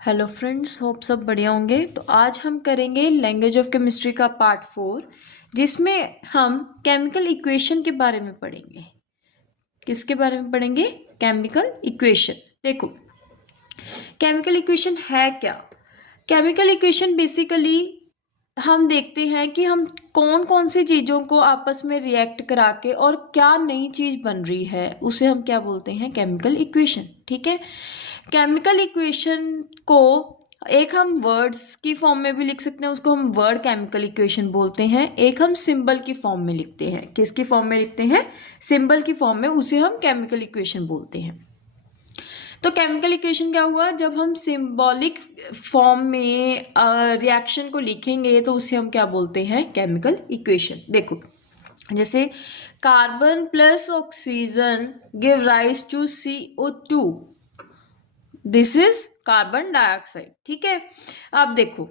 Hello friends, hope सब बढ़िया होंगे। तो आज हम करेंगे लैंग्वेज ऑफ केमिस्ट्री का पार्ट 4, जिसमें हम केमिकल इक्वेशन के बारे में पढ़ेंगे। किसके बारे में पढ़ेंगे? Chemical equation. देखो, केमिकल इक्वेशन है क्या? केमिकल इक्वेशन बेसिकली हम देखते हैं कि हम कौन कौन सी चीज़ों को आपस में रिएक्ट करा के और क्या नई चीज़ बन रही है, उसे हम क्या बोलते हैं? Chemical equation. ठीक है। केमिकल इक्वेशन को एक हम वर्ड्स की फॉर्म में भी लिख सकते हैं, उसको हम वर्ड केमिकल इक्वेशन बोलते हैं। एक हम सिंबल की फॉर्म में लिखते हैं। किसकी फॉर्म में लिखते हैं? सिंबल की फॉर्म में, उसे हम केमिकल इक्वेशन बोलते हैं। तो केमिकल इक्वेशन क्या हुआ? जब हम सिंबॉलिक फॉर्म में रिएक्शन को लिखेंगे तो उसे हम क्या बोलते हैं? Chemical equation. देखो, जैसे carbon plus oxygen give rise to CO2, this is carbon dioxide. ठीक है। अब देखो,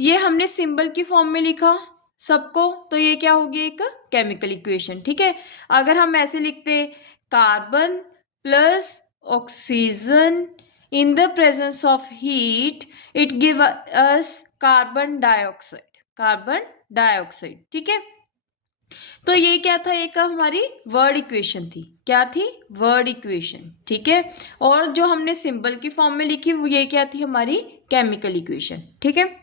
ये हमने सिंबल की फॉर्म में लिखा सबको, तो ये क्या हो गया? एक केमिकल इक्वेशन। ठीक है। अगर हम ऐसे लिखते carbon plus oxygen in the presence of heat, it give us carbon dioxide. Carbon dioxide. ठीक है। तो ये क्या था? एक हमारी वर्ड इक्वेशन थी। क्या थी? Word equation. ठीक है। और जो हमने सिंबल की फॉर्म में लिखी वो ये क्या थी? हमारी केमिकल इक्वेशन। ठीक है।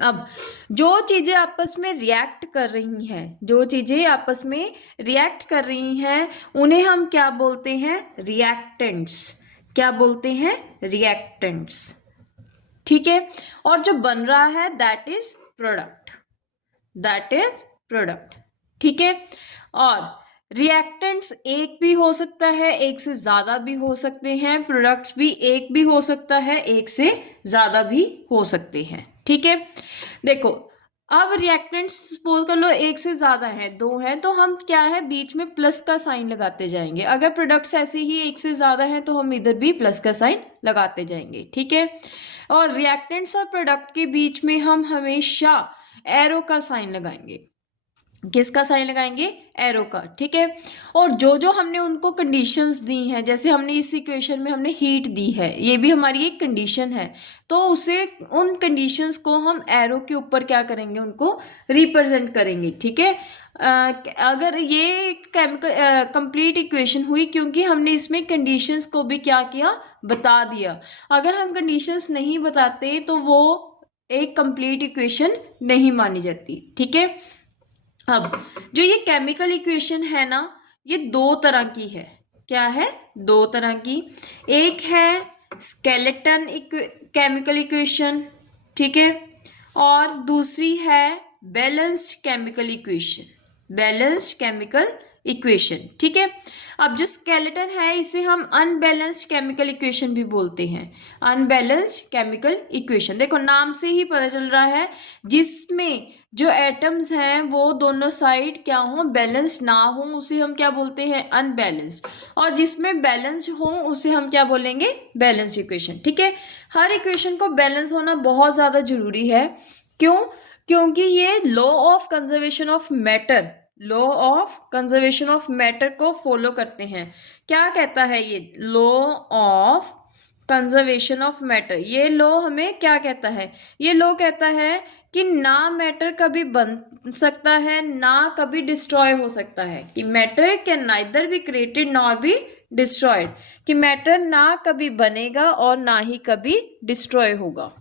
अब जो चीजें आपस में रिएक्ट कर रही हैं, जो चीजें आपस में रिएक्ट कर रही हैं, उन्हें हम क्या बोलते हैं? रिएक्टेंट्स। क्या बोलते हैं? रिएक्टेंट्स। ठीक है। और जो बन रहा है that is product. That is product. ठीक है। और रिएक्टेंट्स एक भी हो सकता है, एक से ज्यादा भी हो सकते हैं। प्रोडक्ट्स भी एक भी हो सकता है, एक से ज्यादा भी हो सकते हैं। ठीक है। देखो, अब रिएक्टेंट्स सपोज कर लो एक से ज्यादा है, दो हैं, तो हम क्या है? बीच में प्लस का साइन लगाते जाएंगे। अगर प्रोडक्ट्स ऐसे ही एक से ज्यादा हैं तो हम इधर भी प्लस का साइन लगाते जाएंगे। ठीक है। और रिएक्टेंट्स और प्रोडक्ट के बीच में हम हमेशा एरो का साइन लगाएंगे। किसका साइन लगाएंगे? एरो का। ठीक है। और जो जो हमने उनको कंडीशंस दी हैं, जैसे हमने इस इक्वेशन में हमने हीट दी है, ये भी हमारी एक कंडीशन है, तो उसे उन कंडीशंस को हम एरो के ऊपर क्या करेंगे? उनको रिप्रेजेंट करेंगे। ठीक है। अगर ये केमिकल कंप्लीट इक्वेशन हुई क्योंकि हमने इसमें कंडीशंस को भी क्या किया? बता दिया। अगर हम कंडीशंस नहीं बताते तो वो एक कंप्लीट इक्वेशन नहीं मानी जाती। ठीक है। अब जो ये केमिकल इक्वेशन है ना, ये दो तरह की है। क्या है? दो तरह की। एक है स्केलेटन केमिकल इक्वेशन। ठीक है। और दूसरी है balanced chemical equation. Balanced chemical equation. ठीक है। अब जो स्केलेटन है इसे हम अनबैलेंस्ड केमिकल इक्वेशन भी बोलते हैं। अनबैलेंस्ड केमिकल इक्वेशन, देखो नाम से ही पता चल रहा है, जिसमें जो एटम्स हैं वो दोनों साइड क्या हो? बैलेंस्ड ना हो, उसे हम क्या बोलते हैं? अनबैलेंस्ड। और जिसमें बैलेंस्ड हो उसे हम क्या बोलेंगे? Balanced equation. ठीक है। हर इक्वेशन को बैलेंस होना बहुत ज्यादा जरूरी है। क्यों? क्योंकि ये law of conservation of matter, law of conservation of matter को फॉलो करते हैं। क्या कहता है ये law of conservation of matter? ये लॉ हमें क्या कहता है? ये लॉ कहता है कि ना मैटर कभी बन सकता है, ना कभी डिस्ट्रॉय हो सकता है। कि matter can neither be created nor be destroyed. कि मैटर ना कभी बनेगा और ना ही कभी डिस्ट्रॉय होगा।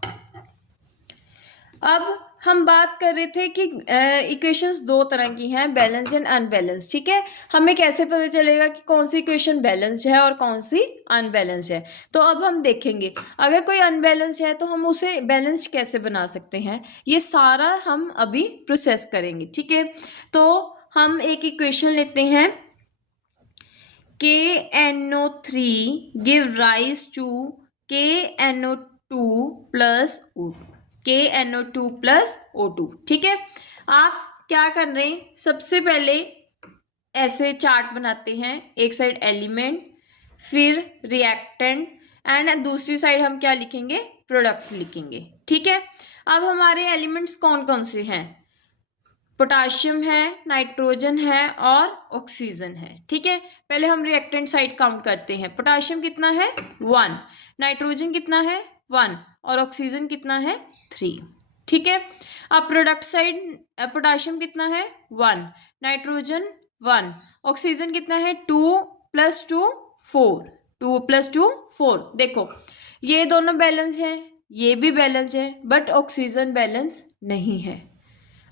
अब हम बात कर रहे थे कि इक्वेशंस दो तरह की हैं, बैलेंस्ड एंड अनबैलेंस्ड। ठीक है। हमें कैसे पता चलेगा कि कौन सी इक्वेशन बैलेंस्ड है और कौन सी अनबैलेंस्ड है? तो अब हम देखेंगे, अगर कोई अनबैलेंस्ड है तो हम उसे बैलेंस्ड कैसे बना सकते हैं, ये सारा हम अभी प्रोसेस करेंगे। ठीक है। तो हम एक इक्वेशन लेते हैं, KNO3 give rise to KNO2 plus O2। KNO2 plus O2। ठीक है। आप क्या कर रहे हैं? सबसे पहले ऐसे चार्ट बनाते हैं, एक साइड एलिमेंट, फिर रिएक्टेंट, एंड दूसरी साइड हम क्या लिखेंगे? प्रोडक्ट लिखेंगे। ठीक है। अब हमारे एलिमेंट्स कौन कौन से हैं? पोटाशियम है, नाइट्रोजन है और ऑक्सीजन है। ठीक है। पहले हम रिएक्टेंट साइड काउंट करते हैं। पोटाशियम कितना है? 1। नाइट्रोजन कितना है? 1। और ऑक्सीजन कितना है 3। ठीक है, अब प्रोडक्ट साइड पोटाशियम कितना है 1, नाइट्रोजन 1, ऑक्सीजन कितना है 2 + 2 4, 2 + 2 4। देखो ये दोनों बैलेंस है, ये भी बैलेंस है, बट ऑक्सीजन बैलेंस नहीं है,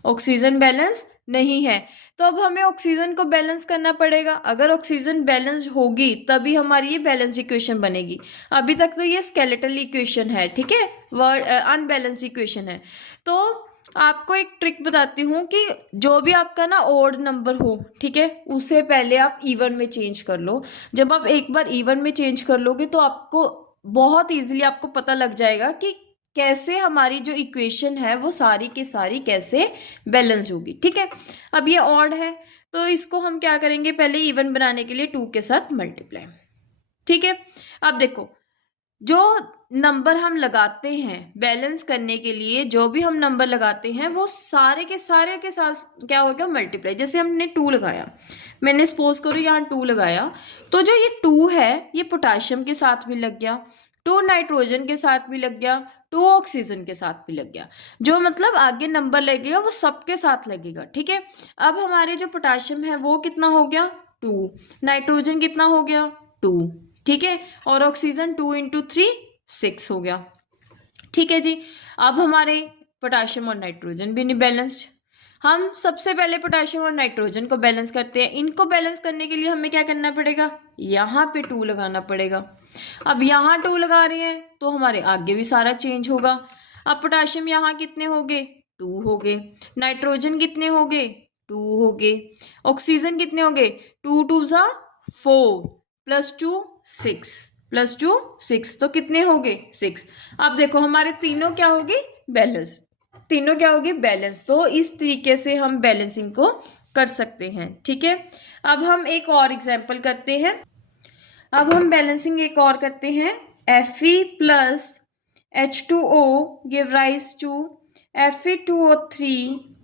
ऑक्सीजन बैलेंस नहीं है। तो अब हमें ऑक्सीजन को बैलेंस करना पड़ेगा। अगर ऑक्सीजन बैलेंस होगी तभी हमारी ये बैलेंस इक्वेशन बनेगी। अभी तक तो ये स्केलेटल इक्वेशन है, ठीक है, अनबैलेंस्ड इक्वेशन है। तो आपको एक ट्रिक बताती हूँ कि जो भी आपका ना ओड नंबर हो, ठीक है, उसे पहले आप इवन में चेंज कर लो। जब आप एक बार इवन में चेंज कर लोगे तो आपको बहुत ईजिली आपको पता लग जाएगा कि कैसे हमारी जो इक्वेशन है वो सारी की सारी कैसे बैलेंस होगी। ठीक है, अब ये ऑड है तो इसको हम क्या करेंगे, पहले इवन बनाने के लिए 2 के साथ मल्टीप्लाई। ठीक है, अब देखो जो नंबर हम लगाते हैं बैलेंस करने के लिए, जो भी हम नंबर लगाते हैं वो सारे के साथ क्या होगा मल्टीप्लाई। जैसे हमने 2 लगाया, मैंने सपोज करो यहाँ 2 लगाया, तो जो ये 2 है ये पोटाशियम के साथ भी लग गया, 2 नाइट्रोजन के साथ भी लग गया, 2 ऑक्सीजन के साथ भी लग गया। जो मतलब आगे नंबर लगेगा वो सबके साथ लगेगा। ठीक है, अब हमारे जो पोटाशियम है वो कितना हो गया 2, नाइट्रोजन कितना हो गया 2, ठीक है, और ऑक्सीजन 2 × 3 6 हो गया। ठीक है जी, अब हमारे पोटाशियम और नाइट्रोजन भी नहीं बैलेंस्ड। हम सबसे पहले पोटाशियम और नाइट्रोजन को बैलेंस करते हैं। इनको बैलेंस करने के लिए हमें क्या करना पड़ेगा, यहाँ पे 2 लगाना पड़ेगा। अब यहाँ 2 लगा रहे हैं तो हमारे आगे भी सारा चेंज होगा। अब पोटाशियम यहाँ कितने हो गए 2 हो गए, नाइट्रोजन कितने हो गए 2 हो गए, ऑक्सीजन कितने हो गए 2 × 2 = 4 + 2 6 + 2 6, तो कितने हो गए 6। अब देखो हमारे तीनों क्या होगी बैलेंस, तीनों क्या होगी बैलेंस। तो इस तरीके से हम बैलेंसिंग को कर सकते हैं। ठीक है, अब हम एक और एग्जांपल करते हैं। अब हम बैलेंसिंग एक और करते हैं। Fe + H2O give rise to Fe2O3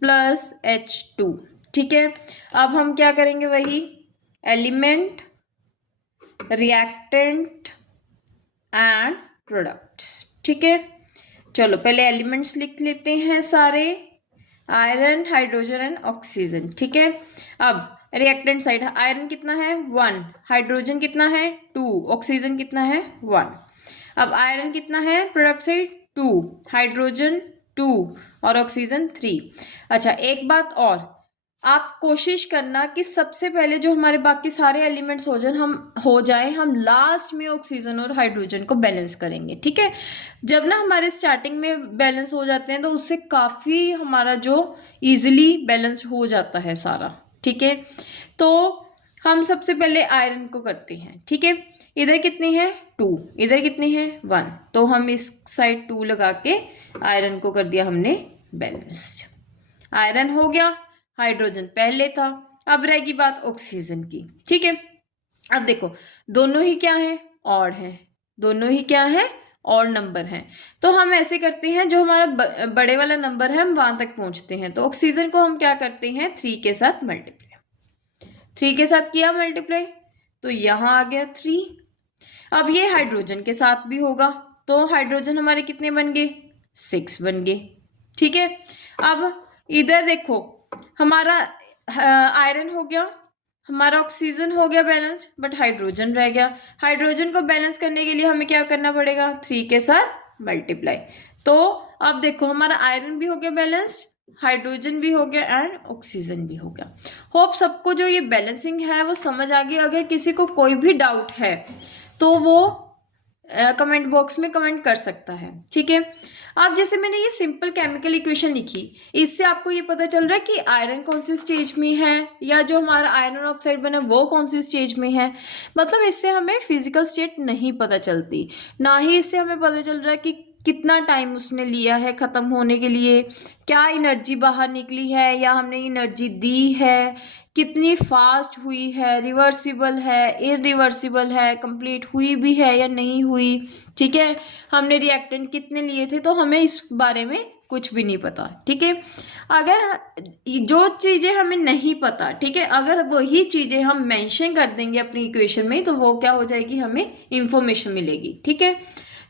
+ H2। ठीक है, अब हम क्या करेंगे, वही एलिमेंट, रिएक्टेंट एंड प्रोडक्ट। ठीक है, चलो पहले एलिमेंट्स लिख लेते हैं सारे, आयरन, हाइड्रोजन एंड ऑक्सीजन। ठीक है, अब रिएक्टेंट साइड आयरन कितना है 1, हाइड्रोजन कितना है 2, ऑक्सीजन कितना है 1। अब आयरन कितना है प्रोडक्ट साइड 2, हाइड्रोजन 2 और ऑक्सीजन 3। अच्छा एक बात और, आप कोशिश करना कि सबसे पहले जो हमारे बाकी सारे एलिमेंट्स हो जाए हम लास्ट में ऑक्सीजन और हाइड्रोजन को बैलेंस करेंगे। ठीक है, जब ना हमारे स्टार्टिंग में बैलेंस हो जाते हैं तो उससे काफ़ी हमारा जो इजीली बैलेंस हो जाता है सारा। ठीक है, तो हम सबसे पहले आयरन को करते हैं। ठीक है, इधर कितनी है 2, इधर कितनी है 1, तो हम इस साइड 2 लगा के आयरन को कर दिया हमने बैलेंस्ड। आयरन हो गया, हाइड्रोजन पहले था, अब रहेगी बात ऑक्सीजन की। ठीक है, अब देखो दोनों ही क्या है ऑड है, दोनों ही क्या है ऑड नंबर हैं। तो हम ऐसे करते हैं, जो हमारा बड़े वाला नंबर है हम वहां तक पहुंचते हैं। तो ऑक्सीजन को हम क्या करते हैं 3 के साथ मल्टीप्लाई, 3 के साथ किया मल्टीप्लाई तो यहाँ आ गया 3। अब ये हाइड्रोजन के साथ भी होगा तो हाइड्रोजन हमारे कितने बन गए 6 बन गए। ठीक है, अब इधर देखो हमारा आयरन हो गया, हमारा ऑक्सीजन हो गया बैलेंस, बट हाइड्रोजन रह गया। हाइड्रोजन को बैलेंस करने के लिए हमें क्या करना पड़ेगा 3 के साथ मल्टीप्लाई। तो अब देखो हमारा आयरन भी हो गया बैलेंस्ड, हाइड्रोजन भी हो गया एंड ऑक्सीजन भी हो गया। होप सबको जो ये बैलेंसिंग है वो समझ आ गई। अगर किसी को कोई भी डाउट है तो वो कमेंट बॉक्स में कमेंट कर सकता है। ठीक है, अब जैसे मैंने ये सिंपल केमिकल इक्वेशन लिखी, इससे आपको ये पता चल रहा है कि आयरन कौन सी स्टेज में है या जो हमारा आयरन ऑक्साइड बना वो कौन सी स्टेज में है। मतलब इससे हमें फिजिकल स्टेट नहीं पता चलती, ना ही इससे हमें पता चल रहा है कि कितना टाइम उसने लिया है ख़त्म होने के लिए, क्या एनर्जी बाहर निकली है या हमने एनर्जी दी है, कितनी फास्ट हुई है, रिवर्सिबल है, इरिवर्सिबल है, कंप्लीट हुई भी है या नहीं हुई। ठीक है, हमने रिएक्टेंट कितने लिए थे, तो हमें इस बारे में कुछ भी नहीं पता। ठीक है, अगर जो चीज़ें हमें नहीं पता, ठीक है, अगर वही चीज़ें हम मेंशन कर देंगे अपनी इक्वेशन में तो वो क्या हो जाएगी, हमें इंफॉर्मेशन मिलेगी। ठीक है,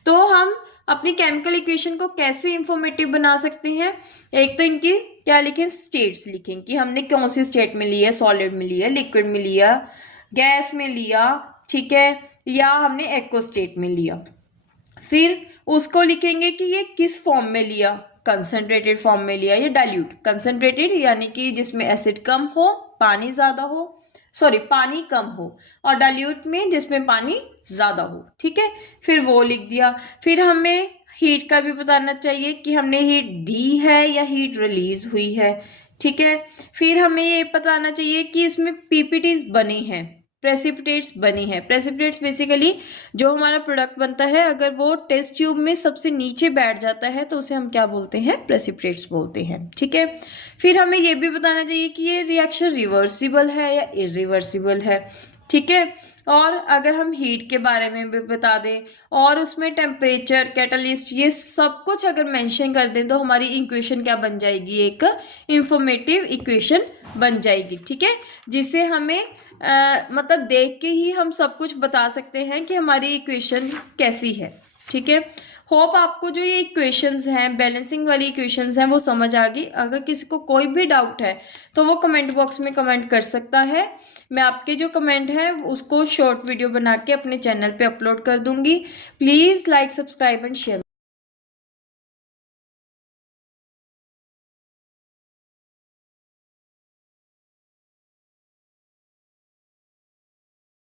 तो हम अपनी केमिकल इक्वेशन को कैसे इंफॉर्मेटिव बना सकते हैं। एक तो इनकी क्या लिखें, स्टेट्स लिखें कि हमने कौन सी स्टेट में ली है, सॉलिड में लिया, लिक्विड में लिया, गैस में लिया, ठीक है, या हमने एक्व स्टेट में लिया। फिर उसको लिखेंगे कि ये किस फॉर्म में लिया, कंसनट्रेटेड फॉर्म में लिया या डाइल्यूट। कंसनट्रेटेड यानी कि जिसमें एसिड कम हो, पानी ज़्यादा हो, सॉरी पानी कम हो, और डाइल्यूट में जिसमें पानी ज़्यादा हो, ठीक है, फिर वो लिख दिया। फिर हमें हीट का भी बताना चाहिए कि हमने हीट दी है या हीट रिलीज हुई है, ठीक है। फिर हमें ये बताना चाहिए कि इसमें पीपीटीज बने हैं, प्रेसिपिटेट्स बनी है। प्रेसिपिटेट्स बेसिकली जो हमारा प्रोडक्ट बनता है, अगर वो टेस्ट ट्यूब में सबसे नीचे बैठ जाता है तो उसे हम क्या बोलते हैं, प्रेसिपिटेट्स बोलते हैं, ठीक है। फिर हमें ये भी बताना चाहिए कि ये रिएक्शन रिवर्सिबल है या इरिवर्सिबल है, ठीक है। और अगर हम हीट के बारे में भी बता दें और उसमें टेम्परेचर, कैटलिस्ट, ये सब कुछ अगर मेंशन कर दें तो हमारी इक्वेशन क्या बन जाएगी, एक इंफॉर्मेटिव इक्वेशन बन जाएगी, ठीक है, जिससे हमें मतलब देख के ही हम सब कुछ बता सकते हैं कि हमारी इक्वेशन कैसी है, ठीक है। होप आपको जो ये इक्वेशंस हैं, बैलेंसिंग वाली इक्वेशंस हैं, वो समझ आ गई। अगर किसी को कोई भी डाउट है तो वो कमेंट बॉक्स में कमेंट कर सकता है। मैं आपके जो कमेंट हैं उसको शॉर्ट वीडियो बना के अपने चैनल पे अपलोड कर दूंगी। Please like, subscribe and share.